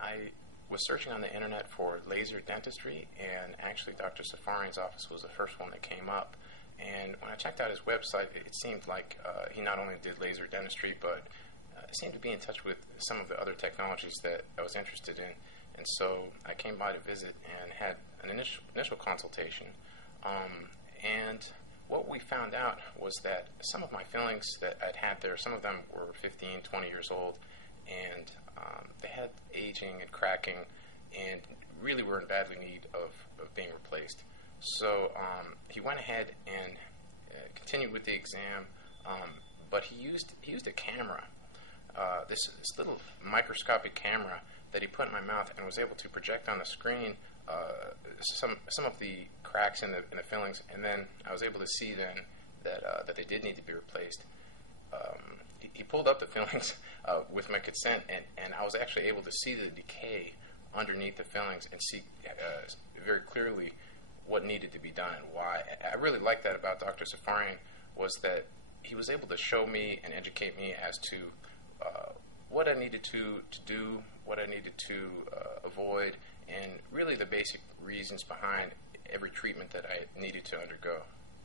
I was searching on the internet for laser dentistry, and actually Dr. Safarian's office was the first one that came up. And when I checked out his website, it seemed like he not only did laser dentistry, but seemed to be in touch with some of the other technologies that I was interested in. And so I came by to visit and had an initial consultation. And what we found out was that some of my fillings that I'd had there, some of them were 15, 20 years old, and they had aging and cracking and really were in badly need of being replaced. So he went ahead and continued with the exam, but he used a camera, this little microscopic camera that he put in my mouth, and was able to project on the screen some of the cracks in the fillings, and then I was able to see then that they did need to be replaced. He pulled up the fillings with my consent, and I was actually able to see the decay underneath the fillings and see very clearly what needed to be done and why. I really liked that about Dr. Safarian, was that he was able to show me and educate me as to what I needed to do, what I needed to avoid, and really the basic reasons behind every treatment that I needed to undergo.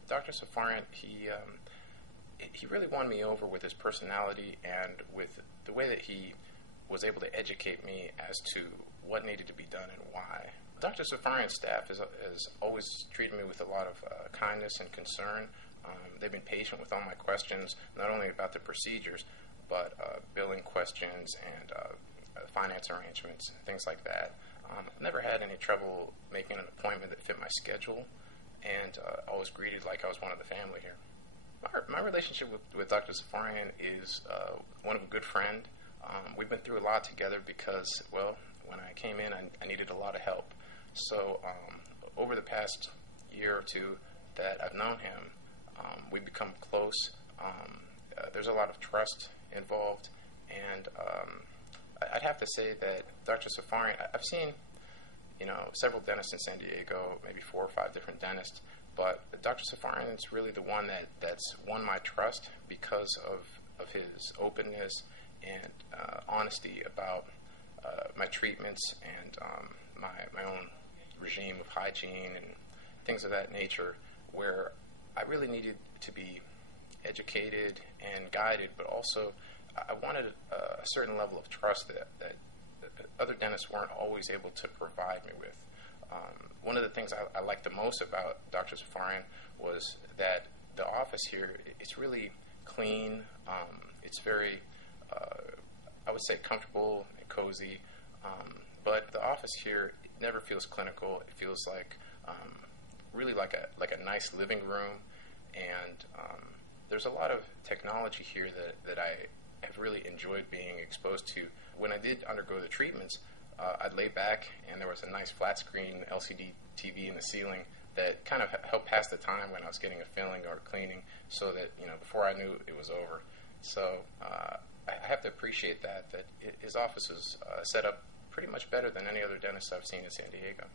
Dr. Safarian, he really won me over with his personality and with the way that he was able to educate me as to what needed to be done and why. Dr. Safarian's staff has always treated me with a lot of kindness and concern. They've been patient with all my questions, not only about the procedures, but billing questions and finance arrangements, things like that. I've never had any trouble making an appointment that fit my schedule, and always greeted like I was one of the family here. My relationship with Dr. Safarian is one of a good friend. We've been through a lot together because, well, when I came in, I needed a lot of help. So over the past year or two that I've known him, we've become close. There's a lot of trust involved, and I'd have to say that Dr. Safarian, I've seen, several dentists in San Diego, maybe 4 or 5 different dentists, but Dr. Safarian is really the one that's won my trust because of his openness and honesty about my treatments and my own regime of hygiene and things of that nature, where I really needed to be educated and guided, but also I wanted a certain level of trust that other dentists weren't always able to provide me with. One of the things I liked the most about Dr. Safarian was that the office here, it's really clean. It's very, I would say, comfortable and cozy. But the office here never feels clinical. It feels like really like a nice living room, and there's a lot of technology here that I have really enjoyed being exposed to. When I did undergo the treatments, I'd lay back, and there was a nice flat screen LCD TV in the ceiling that kind of helped pass the time when I was getting a filling or cleaning, so that before I knew it was over. So I have to appreciate that his office is set up pretty much better than any other dentist I've seen in San Diego.